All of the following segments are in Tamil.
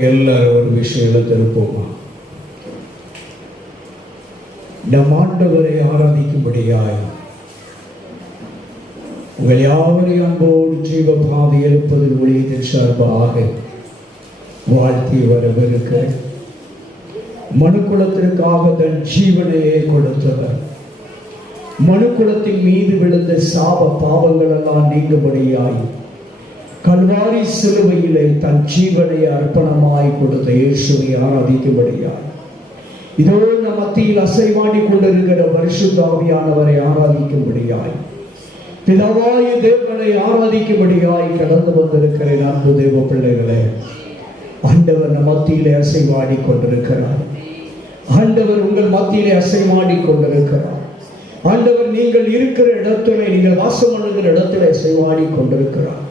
எல்லாரும் ஒரு விஷயங்களை திருப்போமா நம் ஆண்டவரை ஆராதிக்கும்படியாய். உங்கள் யாவரையும் அன்போடு ஜீவ பாதி எழுப்பதில் ஒளியத்தின் சார்பாக வாழ்த்தி வரவிருக்க மனுக்குலத்திற்காக தன் ஜீவனையே கொடுத்தவர். மனுக்குலத்தின் மீது விழுந்த சாப பாவங்கள் எல்லாம் நீங்கும்படியாய் கல்வாரி சிலுவையிலே தன் ஜீவனை அர்ப்பணமாய் கொடுத்த இயேசுவை ஆராதிக்கும்படியார் இதோ நம் மத்தியில் அசைவாடி கொண்டிருக்கிற பரிசுத்தாவியானவரை ஆராதிக்கும்படியாய். பிதவாய தேவனை ஆராதிக்கும்படியாய் கடந்து வந்திருக்கிற அன்பு தேவ பிள்ளைகளே ஆண்டவர் நம் மத்தியிலே அசைவாடி கொண்டிருக்கிறார். ஆண்டவர் உங்கள் மத்தியிலே அசைவாடி கொண்டிருக்கிறார். ஆண்டவர் நீங்கள் இருக்கிற இடத்திலே நீங்கள் வாசம் பண்ணுகிற இடத்திலே அசைவாடி கொண்டிருக்கிறார்.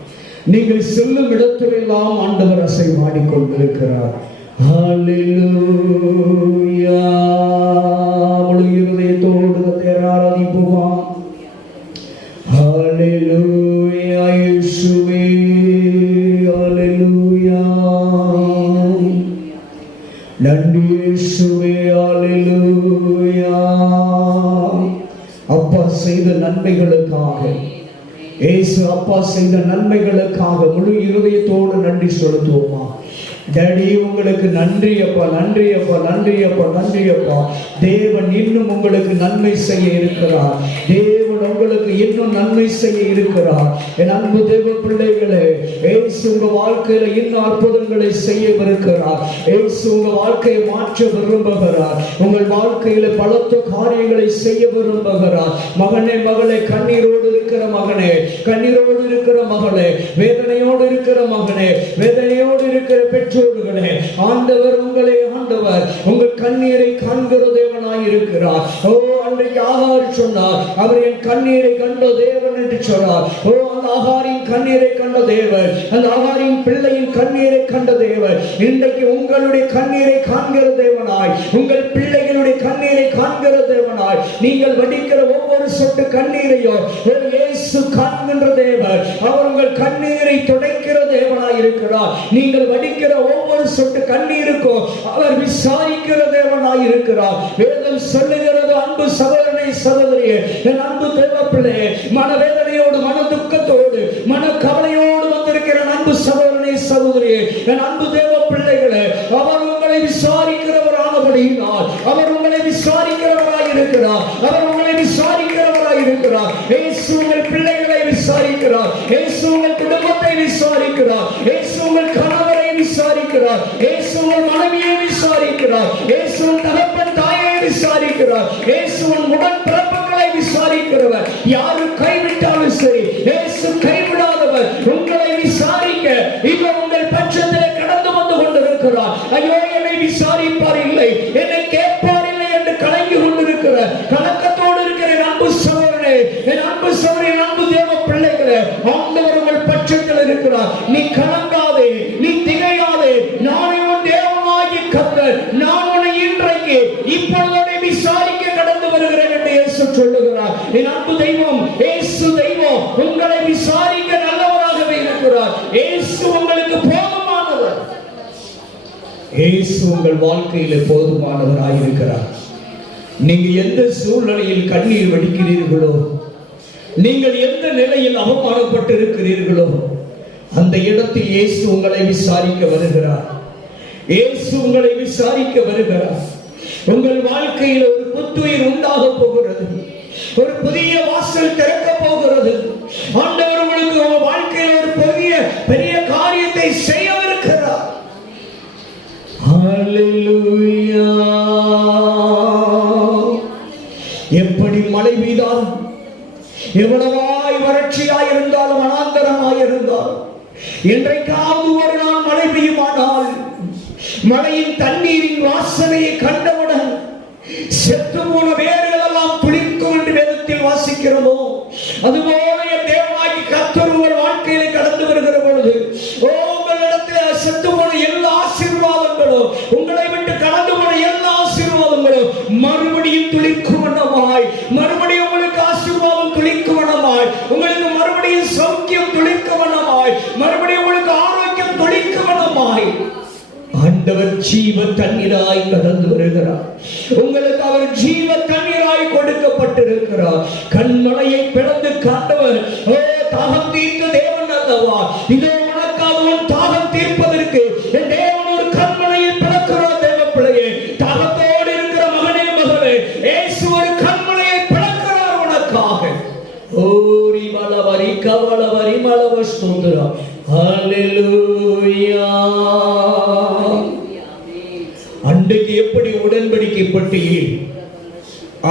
நீங்கள் செல்லும் இடத்திலெல்லாம் ஆண்டவர் அசைவாடி Hallelujah. செய்த நன்மைகளுக்காக முழு இருதயத்தோடு நன்றி செலுத்துவோமா டேடி உங்களுக்கு நன்றி அப்பா நன்றி அப்பா நன்றி அப்பா நன்றி அப்பா. தேவன் இன்னும் உங்களுக்கு நன்மை செய்ய இருக்கிறார். தேவன் உங்களுக்கு இன்னும் நன்மை செய்ய இருக்கிறார். என் அன்பு தேவ பிள்ளைகளே ஏசு உங்க வாழ்க்கையில இன்னும் அற்புதங்களை செய்ய இருக்கிறார். ஏசு உங்க வாழ்க்கையை மாற்ற விரும்புகிறார். உங்கள் வாழ்க்கையில பலத்த காரியங்களை செய்ய விரும்புகிறார். மகனே மகளே கண்ணீரோடு இருக்கிற மகனே கண்ணீரோடு இருக்கிற மகளே வேதனையோடு இருக்கிற மகனே வேதனையோடு இருக்கிற பெற்றோர்களே ஆண்டவர் உங்களை ஆண்டவர் உங்கள் கண்ணீரை காண்கிற தேவனாய் இருக்கிறார். ஓ அன்றைக்கு ஆகார் சொன்னார் அவர் என் கண்ணீரை கண்ட தேவன் என்று சொன்னார். ஓ அந்த ஆகாரின் கண்ணீரை கண்ட தேவன் அந்த ஆகாரின் பிள்ளையின் கண்ணீரை கண்ட தேவன் இன்றைக்கு உங்களுடைய கண்ணீரை காண்கிற தேவனாய் உங்கள் பிள்ளைகளுடைய கண்ணீரை காண்கிற தேவனாய் நீங்கள் வடிக்கிற ஒவ்வொரு சொட்டு கண்ணீரையோ இயேசு காண்கின்ற தேவன் அவர் உங்கள் கண்ணீரை தொடங்கி இருக்கிறார். நீங்கள் வடிக்கிற ஒவ்வொரு சொட்டு கண்ணீருக்கோ அவர் விசாரிக்கிற தேவனாய் இருக்கிறார். வேதம் சொல்லுகிறது அன்பு சகோதரனை சகோதரியே என் அன்பு தேவ பிள்ளையே மனவேதனையோடு மன துக்கத்தோடு மன கவலையோடு வந்திருக்கிற அன்பு சகோதரனை சகோதரியே என் அன்பு தேவ பிள்ளைகளே அவர் உங்களை விசாரிக்கிறவரானபடியினால் அவர் உங்களை விசாரிக்கிறவராய் இருக்கிறார் அவர் உங்களை விசாரிக்கிறவராய் இருக்கிறார் பிள்ளைகளை விசாரிக்கிறார். குடும்பத்தை விசாரிக்கிறார். உங்கள் கணவரை விசாரிக்கிறார். இயேசு உங்கள் மனைவியை விசாரிக்கிறார். இயேசு உன் தகப்பன் தாயை விசாரிக்கிறார். இயேசு உன் உடன் பிறப்புகளை விசாரிக்கிறவர். யாரு கைவிட்டாலும் சரி இயேசு கைவிடாதவர். உங்களை விசாரிக்க இவர் உங்கள் கடந்து வந்து கொண்டிருக்கிறார். ஐயோ என்னை விசாரிப்பார் இல்லை என்னை கேட்பார் இல்லை என்று கலங்கி கொண்டிருக்கிற கலக்கத்தோடு இருக்கிற என் அன்பு சோழனே என் அன்பு சகோதரி அன்பு தேவ பிள்ளைகளே ஆண்டவர் உங்கள் பட்சத்தில் இருக்கிறார். நீ கலங்காதே இயேசு உங்கள் வாழ்க்கையில போதுமானவராய் இருக்கிறார் நீங்க எந்த சூழ்நிலையில் கண்ணீர் வடிக்கிறீர்களோ நீங்கள் எந்த நிலையில் அவமானப்பட்டு இருக்கிறீர்களோ அந்த இடத்தில் இயேசு உங்களை விசாரிக்க வருகிறார். இயேசு உங்களை விசாரிக்க வருகிறார். உங்கள் வாழ்க்கையில் ஒரு புத்துயிர் உண்டாக போகிறது. ஒரு புதிய வாசல் திறக்க போகிறது. ஆண்டவர் உங்களுக்கு உங்க வாழ்க்கையில் ஒரு பெரிய பெரிய காரியத்தை செய்ய எப்படி மழை பெய்தாலும் எவ்வளவாய் வறட்சியாய் இருந்தாலும் அனாந்தரமாய் இருந்தாலும் என்றைக்காவது ஒரு நாள் மழை பெய்யுமானால் மழையின் தண்ணீரின் வாசனையை கண்டவுடன் செத்து போன வேர்கள் எல்லாம் துளிர்க்கும் என்று வேதத்தில் வாசிக்கிறோமோ அதுபோல ஜீவ தண்ணீராய் கடந்து வருகிறார். உங்களுக்கு அவர் ஜீவ தண்ணீராய் கொடுக்கப்பட்டிருக்கிறார். கண்மலையை பிளந்து காட்டவர். தாகம் தீர்த்த தேவன் அல்லவா? இதோ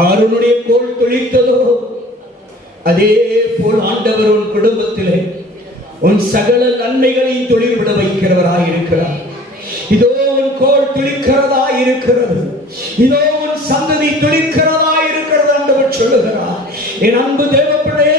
ஆறுனுடைய கோல் துளித்ததோ? அதே போல் ஆண்டவர் உன் குடும்பத்திலே உன் சகல நன்மைகளையும் துளிர்விட வைக்கிறவராய் இருக்கிறார். இதோ உன் கோல் துளிக்கிறதா இருக்கிறது. இதோ உன் சந்ததி துளிக்கிறதா இருக்கிறது என்று சொல்லுகிறார் என் அன்பு தேவப்படைய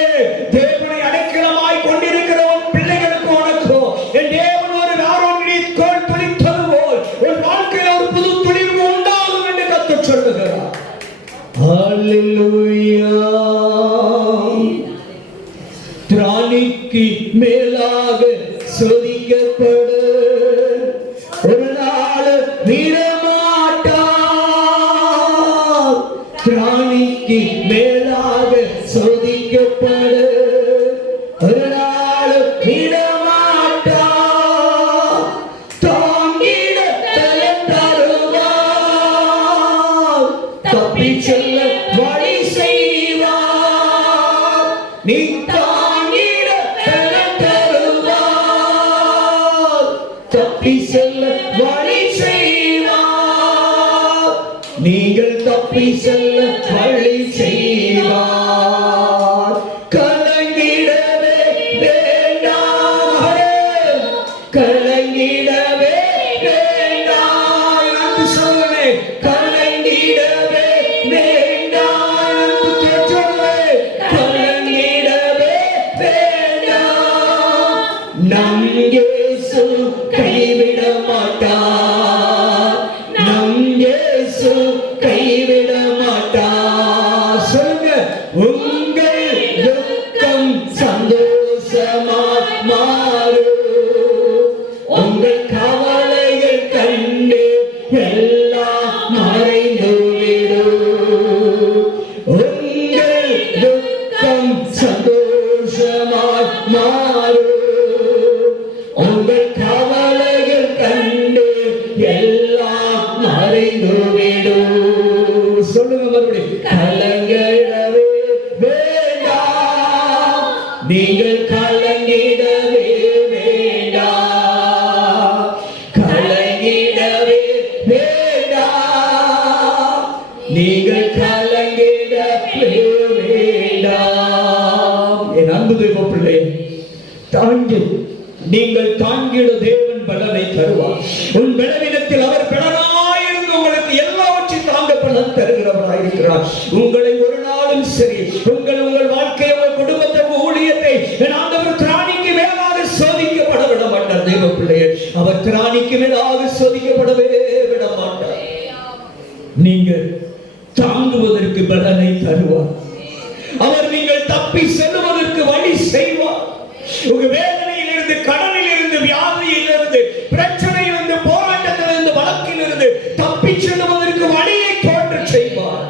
உங்க வேதனையில் இருந்து கடனில் இருந்து வியாதியில் இருந்து பிரச்சனையில் இருந்து போராட்டத்தில் இருந்து வழக்கில் இருந்து தப்பி செல்லுவதற்கு வழியை தோன்ற செய்வார்.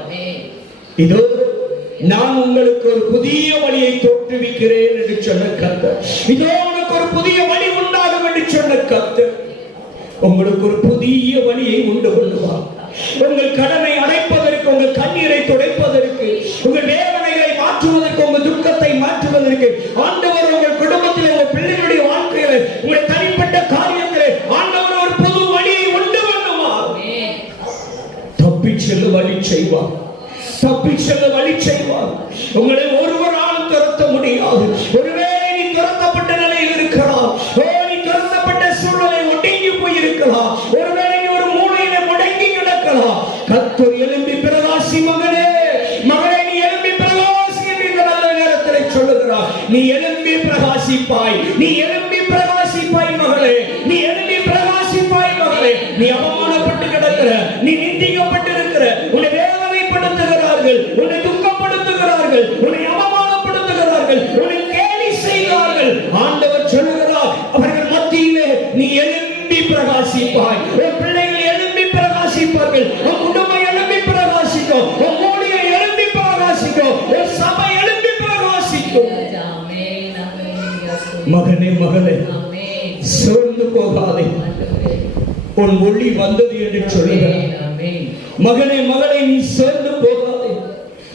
இதோ நான் உங்களுக்கு ஒரு புதிய வழியை தோற்றுவிக்கிறேன் என்று சொன்ன கத்தர் இதோ உனக்கு ஒரு புதிய வழி உண்டாகும் என்று சொன்ன கத்தர் உங்களுக்கு ஒரு புதிய வழியை உண்டு கொள்ளுவார். உங்கள் கடனை அடைப்பதற்கு உங்கள் கண்ணீரை துடைப்பதற்கு உங்கள் உங்களை உன் ஒளி வந்தது என்று சொல்லுகிறார் ஆமென் மகனே மகளே நீ சோர்ந்து போகாதே.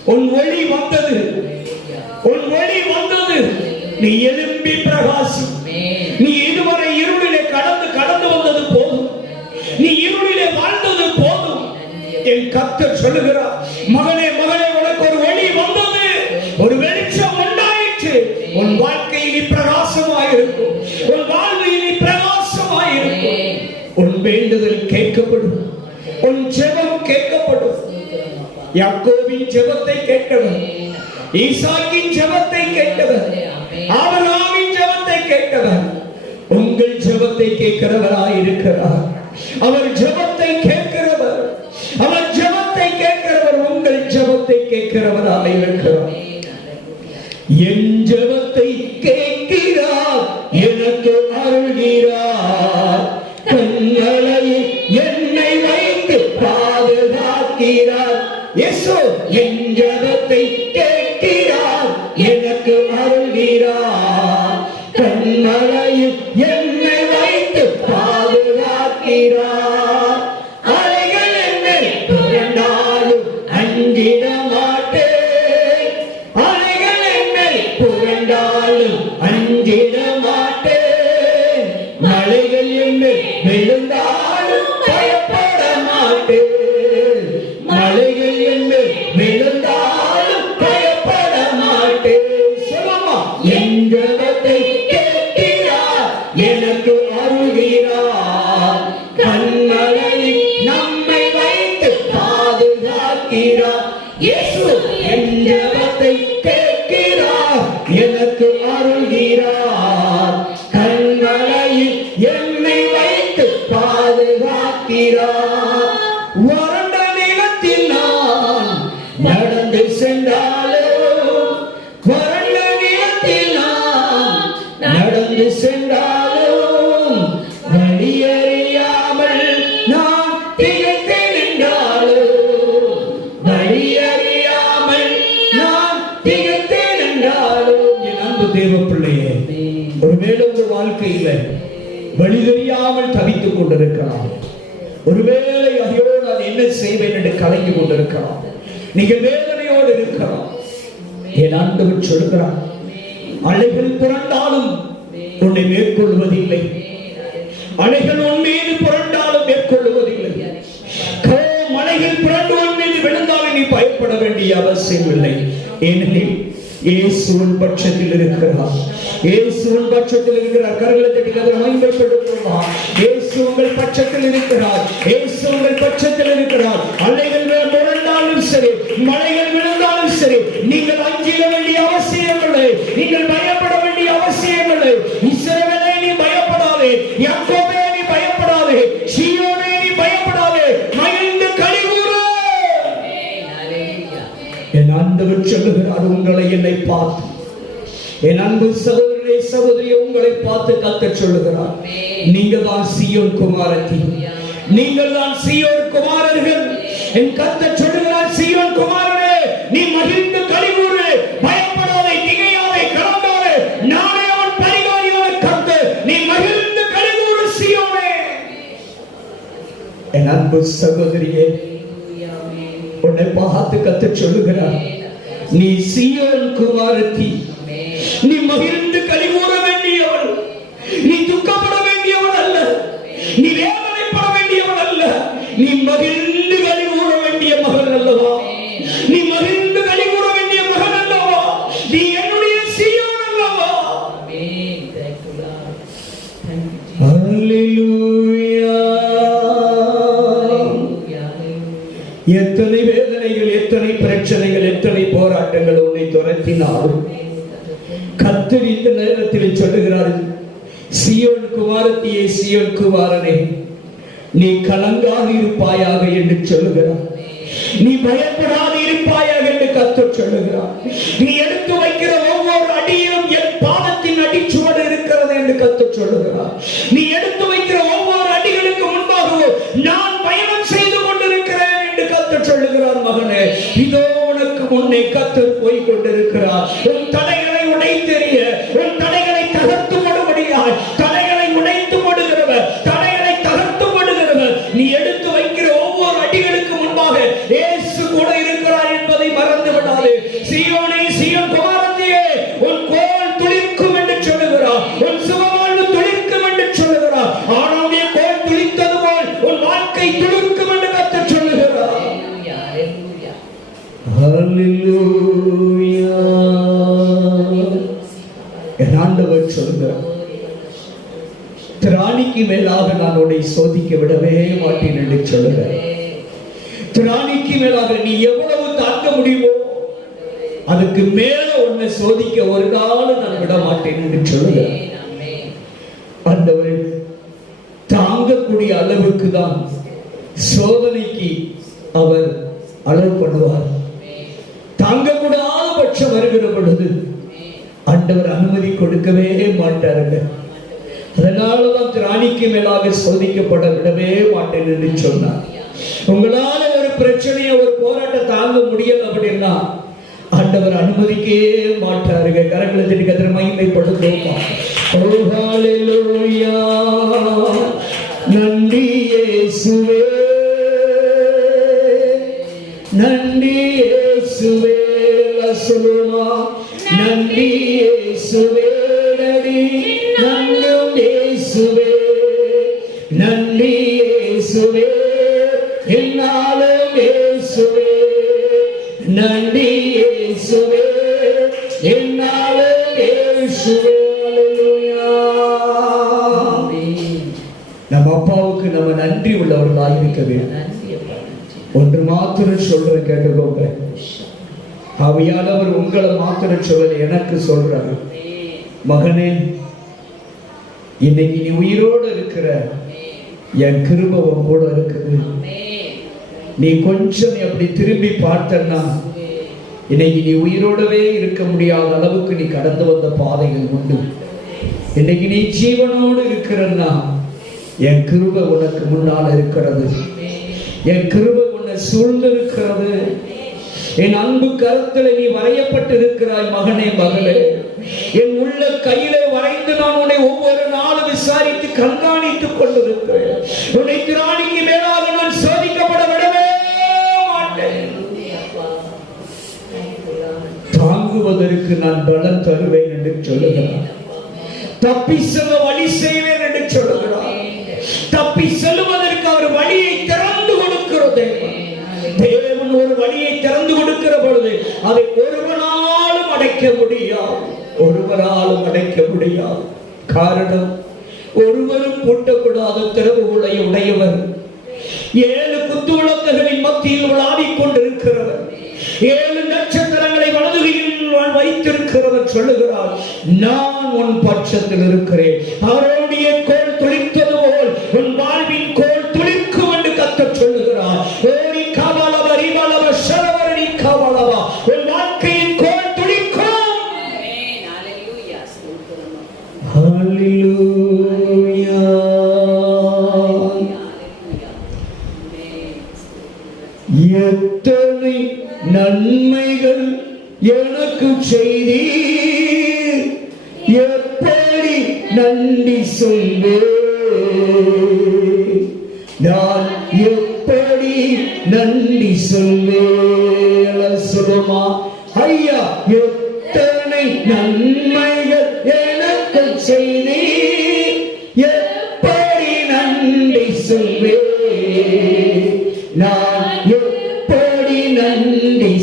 உன் ஒளி வந்தது. உன் ஒளி வந்தது. நீ எழும்பி பிரகாசி. நீ இதுவரை இருளிலே கடந்து கடந்து வந்தது போதும். நீ இருளிலே வாழ்ந்தது போதும். என் கர்த்தர் சொல்லுகிறார் மகனே யாக்கோபின் ஜெபத்தை கேட்டவர் ஈசாக்கின் ஜெபத்தை கேட்டவர் ஆபிரகாமின் ஜெபத்தை கேட்டவர் உங்கள் ஜெபத்தை கேட்கிறவராய் இருக்கிறார் அவர் ஜெபத்தை என் ஜெபத்தை கேட்கிறார் எனக்கு அருள்கிறார் கண்மலை பாதுகாக்கிறார் தெரியாமல் கொண்டிருக்கலாம் ஒருவேளை ஐயோ நான் என்ன செய்வேன் என்று கலங்கி கொண்டிருக்கலாம் நீங்க வேதனையோடு இருக்கலாம் என் ஆண்டவர் சொல்கிறான் அலைகள் புரண்டாலும் உன்னை மேற்கொள்வதில்லை. அலைகள் உன் மீது புரண்டாலும் மேற்கொள்வதில்லை. மலைகள் புரண்டு உன் மீது விழுந்தாலும் நீ பயப்பட வேண்டிய அவசியம் இல்லை ஏனெனில் இயேசுவின் பட்சத்தில் இருக்கிறார். இயேசுவின் பட்சத்தில் இருக்கிறார். கரங்களை தட்டி கதரை மகிமைப்படுத்துமா இயேசு உங்கள் பட்சத்தில் இருக்கிறார். இயேசு உங்கள் பட்சத்தில் இருக்கிறார். அலைகள் மேல் சரி மலைகள் விழுந்தாலும் சரி நீங்கள் அஞ்சிட வேண்டிய அவசியம் இல்லை. நீங்கள் பயப்பட வேண்டிய அவசியம் இல்லை. இஸ்ரவேல் ஆண்டவர் சொல்லுகிறார் உங்களை என்னை பார்த்து. என் அன்பு சகோதரே சகோதரிய உங்களை பார்த்து கத்த சொல்லுகிறார் நீங்க தான் சியோன் குமாரத்தி. நீங்கள் தான் சியோன் குமாரர்கள். என் கத்த சொல்லுகிறார் சியோன் குமாரனே நீ மகிழ்ந்து கழிவுறு பயப்படாதே திகையாதே கலந்தாதே நானே அவன் பரிகாரியான கத்து நீ மகிழ்ந்து கழிவுறு சியோனே. என் அன்பு சகோதரியே உன்னை பார்த்து கத்து சொல்லுகிறார் நீ சியோன் குமாரத்தி. நீ மகிழ்ந்து கலிகூற வேண்டியவள். நீ துக்கப்பட வேண்டியவள் அல்ல. நீ வேதனைப்பட வேண்டியவள் அல்ல. நீ மகிழ்ந்து நேரத்தினாலும் கத்தர் இந்த நேரத்தில் சொல்லுகிறார்கள் சியோன் குமாரத்தியே சியோன் குமாரனே நீ கலங்காக இருப்பாயாக என்று சொல்லுகிறார். நீ பயப்படாது இருப்பாயாக என்று கத்தர் சொல்லுகிறார். நீ எடுத்து வைக்கிற ஒவ்வொரு அடியிலும் என் பாதத்தின் அடிச்சுவடு இருக்கிறது என்று கத்தர் சொல்லுகிறார். நீ கொண்டிருக்கிறார். உன் தடைகளை திராணிக்கு மேலாக நீ எவ்வளவு தாங்க முடியுமோ அதுக்கு மேல உன்னை சோதிக்க ஒரு காலம் நான் விட மாட்டேன் என்று சொல்லுகிறார் ஆண்டவர் தாங்கக்கூடிய அளவுக்கு தான் சோதனைக்கு அவர் அளவு பண்ணுவார். தாங்கக்கூடாத பட்சம் வருகிற பொழுது ஆண்டவர் அனுமதி கொடுக்கவே மாட்டாருங்க. அதனாலதான் திராணிக்கு மேலாக சோதிக்கப்பட விடவே மாட்டேன் என்று சொன்னார். உங்களால ஒரு பிரச்சனையை ஒரு போராட்டம் தாங்க முடியல அப்படின்னா ஆண்டவர் அனுமதிக்கவே மாட்டாருங்க. கரங்களை தட்டி கத்திர மகிமைப்படுத்துவோமா? நன்றி இயேசுவே. நன்றி இயேசுவே. சொல்லுமா நன்றி இயேசுவே. நடி நன்றும் இயேசுவே. நன்றி இயேசுவே. உள்ளவர்களாக ஒன்று மாத்திரம் சொல்றேன் கேட்டுக்கோங்க. அவையானவர் உங்களை மாத்திரம் சொல்ல எனக்கு சொல்றாரு. மகனே இன்னைக்கு நீ உயிரோடு இருக்கிற என் கிருபவம் கூட இருக்குது. நீ கொஞ்சம் அப்படி திரும்பி பார்த்தன்னா இன்னைக்கு நீ உயிரோடவே இருக்க முடியாத அளவுக்கு நீ கடந்து வந்த பாதைகள் உண்டு. இன்னைக்கு நீ ஜீவனோடு இருக்கிறன்னா என் கிருப உனக்கு முன்னால் இருக்கிறது. என் கிருப உன்னை சூழ்ந்திருக்கிறது என் அன்பு கருத்துல நீ வரையப்பட்டிருக்கிறாய் மகனே மகளே. என் உள்ள கையில வரைந்து நான் உன்னை ஒவ்வொரு நாளும் விசாரித்து கண்காணித்துக் கொண்டிருக்கிறேன். உன்னை திராணிக்கு மேலாக நான் சோதிக்கப்பட விடவே மாட்டேன். தாங்குவதற்கு நான் பலம் தருவேன் என்று சொல்லுகிறார். தப்பி செல்ல வழி செய்வேன் என்று சொல்லுகிறார். அதை ஒருவனாலும் அடைக்க முடியாது. ஒருவராலும் அடைக்க முடியாது. காரணம் ஒருவரும் பூட்டக்கூடாத திறவுகளை உடையவர். ஏழு குத்துவிளக்குகளின் மத்தியில் விளாடிக் கொண்டிருக்கிறவர். ஏழு நட்சத்திரங்களை வலதுகையில் வைத்திருக்கிறவர் சொல்லுகிறார் நான் உன் பட்சத்தில் இருக்கிறேன். அவருடைய கோல் துளி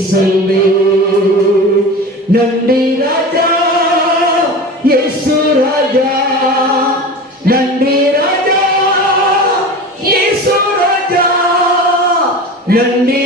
நன்றி சொல்வேன் நன்றி ராஜா இயேசு ராஜா நன்றி ராஜா இயேசு ராஜா நன்றி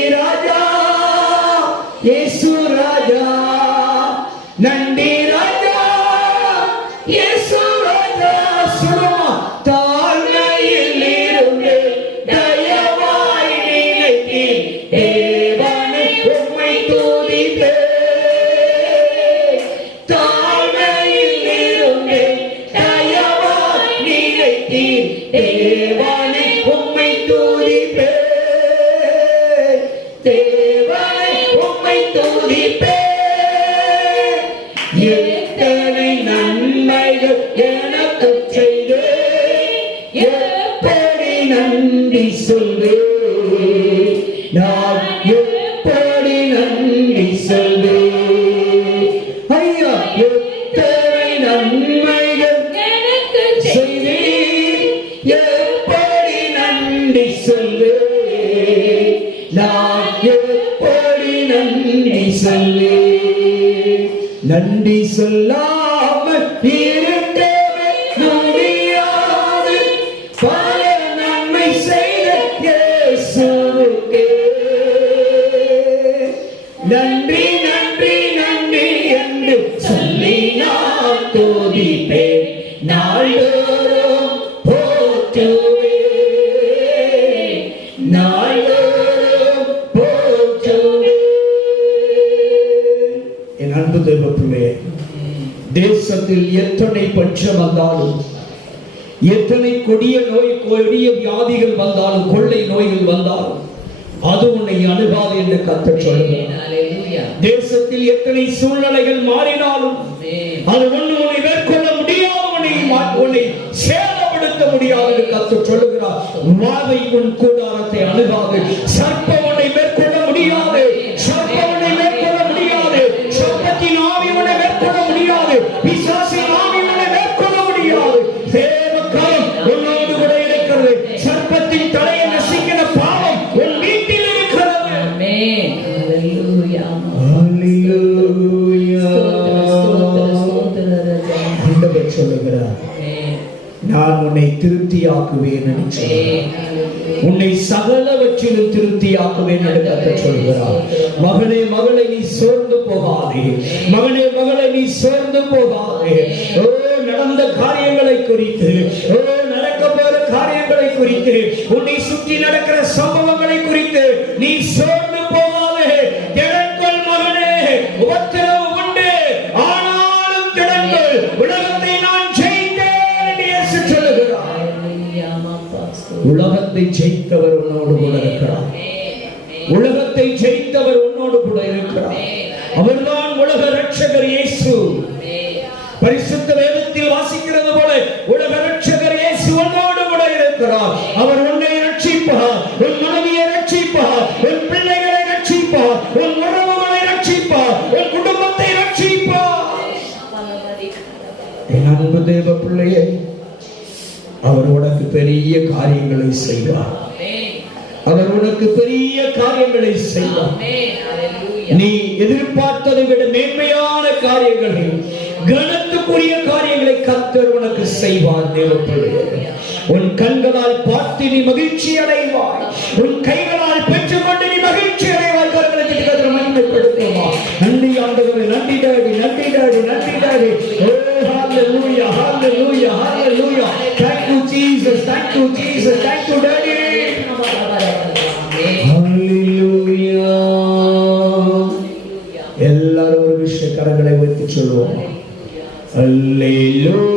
எப்படி நன்றி சொல்வேன்? நான் எப்படி நன்றி சொல்வேன்? ஐயா எத்தனை நன்மைகள் எனக்கு எப்படி நன்றி சொல்வேன்? நான் எப்படி நன்றி சொல்வேன்? நன்றி சொல்லாமல் என் அன்பு தெய்வ பிள்ளையே தேசத்தில் எத்தனை பட்சம் வந்தாலும் எத்தனை கொடிய நோய் கொடிய வியாதிகள் வந்தாலும் கொள்ளை நோய்கள் வந்தாலும் அது உன்னை அணுகாது என்று சொல்லுகிறார் Hallelujah. தேசத்தில் எத்தனை சூழ்நிலைகள் மாறினாலும். அது ஒண்ணு உன்னை மேற்கொள்ள முடியாது உன்னை உன்னை சேதப்படுத்த முடியாது என்று கத்து சொல்லுகிறார் வாதை உன் கூடாரத்தை அணுகாது சர்ப்பம் உன்னை திருப்தியாக்குவேன். உன்னை சகலவற்றிலும் திருப்தியாக்குவேன் என்று சொல்கிறார். மகனே மகளை நீ சோர்ந்து போகாதே. மகனே மகளை நீ சோர்ந்து போகாதே. ஓ நடந்த காரியங்களை குறித்து ஓ நடக்க போற காரியங்களை குறித்து உன்னை சுற்றி நடக்கிற சம்பவங்களை குறித்து நீ சோர்ந்து உலகத்தை ஜெயித்தவர் உன்னோடு கூட இருக்கிறார். உலகத்தை ஜெயித்தவர் உன்னோடு கூட இருக்கிறார். அவர்தான் உலக ரட்சகர் இயேசு. பரிசுத்த வேதத்தில் வாசிக்கிறது போல உலக ரட்சகர் இயேசு உன்னோடு கூட இருக்கிறார். அவர் உன்னை ரட்சிப்பார் உன் மனைவியை ரட்சிப்பார் உன் பிள்ளைகளை ரட்சிப்பார் உன் உறவுகளை ரட்சிப்பார் உன் குடும்பத்தை ரட்சிப்பார் என் அன்பு தேவ பிள்ளையை அவர் உனக்கு பெரிய காரியங்களை செய்வார் அவர் உனக்கு பெரிய காரியங்களை செய்வார் நீ எதிர்பார்த்ததை விட மேன்மையான காரியங்களை கனத்துக்குரிய காரியங்களை கத்தர் உனக்கு செய்வார் தேவப்பிள்ளையே. உன் கண்களால் பார்த்து நீ மகிழ்ச்சி அடைவாய் உன் கைகள் Yeshua. Hallelujah.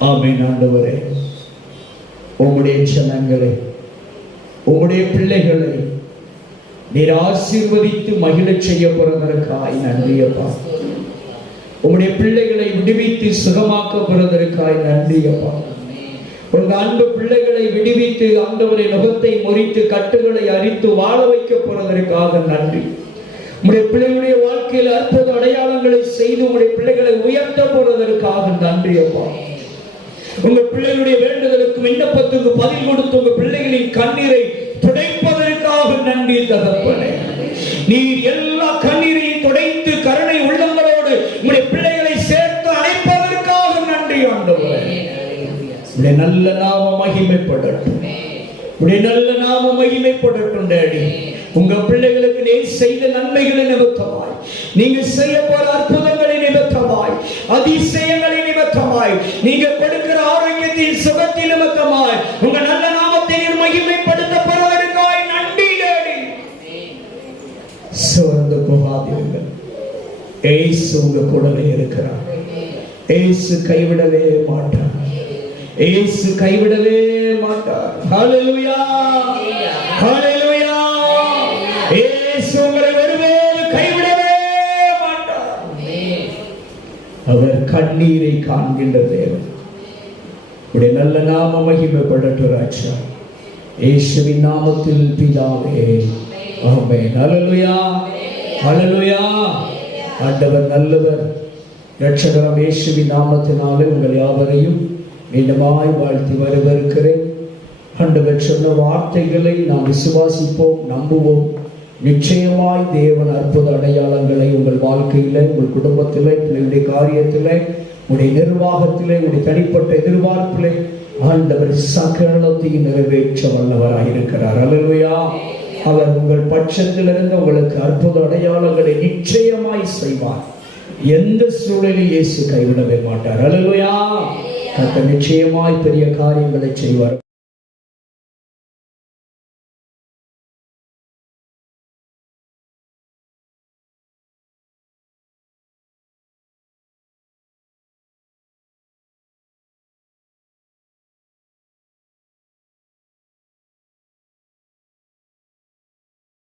ஆமீன் ஆண்டவரே. உம்முடைய ஜனங்களை உம்முடைய பிள்ளைகளை நீர் ஆசீர்வதித்து மகிழச் செய்ய போறதற்காய் நன்றியப்பா உம்முடைய பிள்ளைகளை விடுவித்து சுகமாக்க போறதற்காய் நன்றியப்பா உங்க அன்பு பிள்ளைகளை விடுவித்து ஆண்டவரை நுகத்தை முறித்து கட்டுகளை அரித்து வாழ வைக்க போறதற்காக நன்றி. உங்களுடைய பிள்ளைகளுடைய வாழ்க்கையில் அற்புத அடையாளங்களை செய்து உங்களுடைய பிள்ளைகளை உயர்த்த போறதற்காக நன்றி அப்பா. உங்க பிள்ளைகளுடைய வேண்டுதலுக்கு விண்ணப்பத்துக்கு பதில் கொடுத்து உங்க பிள்ளைகளின் கண்ணீரை துடைப்பதற்காக நன்றி தகப்பனே. நீர் எல்லா கண்ணீரையும் துடைத்து கருணை உள்ளங்களோடு உங்களுடைய பிள்ளைகளை சேர்த்து அழைப்பதற்காக நன்றி ஆண்டவரே. உடைய நல்ல நாம மகிமைப்படட்டும். உடைய நல்ல நாம மகிமைப்படட்டும் டேடி. உங்க பிள்ளைகளுக்கு நீ செய்த நன்மைகளை நிமித்தமாய். நீங்க செய்ய போற அற்புதங்களை நிமித்தமாய். அதிசயங்களை நிமித்தமாய் நீங்க கொடுக்கிற ஆரோக்கியத்தின் சுகத்தில் நிமித்தமாய் உங்க நல்ல நாமத்தை நீர் மகிமைப்படுத்தப்படுவதற்காய் நன்றி டேடி சோர்ந்து போகாதீர்கள். ஏசு உங்க கூடவே இருக்கிறார். ஏசு கைவிடவே மாட்டார். ஏசு கைவிடவே மாட்டார். ஹalleluya ஹalleluya ஏசு உங்களை ஒருவேளை கைவிடவே மாட்டார். அவர் கண்ணீரை காண்கின்ற தேவன். உடைய நல்ல நாம மகிமைப்படட்டு ராஜா. இயேசுவின் நாமத்தில் பிதாவே ஆமென். ஹalleluya ஹalleluya. ஆண்டவர் நல்லவர். இரட்சகராம் இயேசுவின் நாமத்தினாலே உங்கள் யாவரையும் மீண்டுமாய் வாழ்த்தி வரவிருக்கிறேன் ஆண்டவர் சொன்ன வார்த்தைகளை நாம் விசுவாசிப்போம் நம்புவோம். நிச்சயமாய் தேவன் அற்புத அடையாளங்களை உங்கள் வாழ்க்கையில உங்கள் குடும்பத்திலே பிள்ளைகளுடைய காரியத்திலே உடைய நிர்வாகத்திலே உடைய தனிப்பட்ட எதிர்பார்ப்பில் ஆண்டவர் சகலத்தையும் நிறைவேற்ற வல்லவராக இருக்கிறார். அல்லையா அவர் உங்கள் பட்சத்திலிருந்து உங்களுக்கு அற்புத அடையாளங்களை நிச்சயமாய் செய்வார். எந்த சூழலில் இயேசு கைவிடவே மாட்டார். அல்லையா கர்த்தர் நிச்சயமாய் பெரிய காரியங்களை செய்வார்.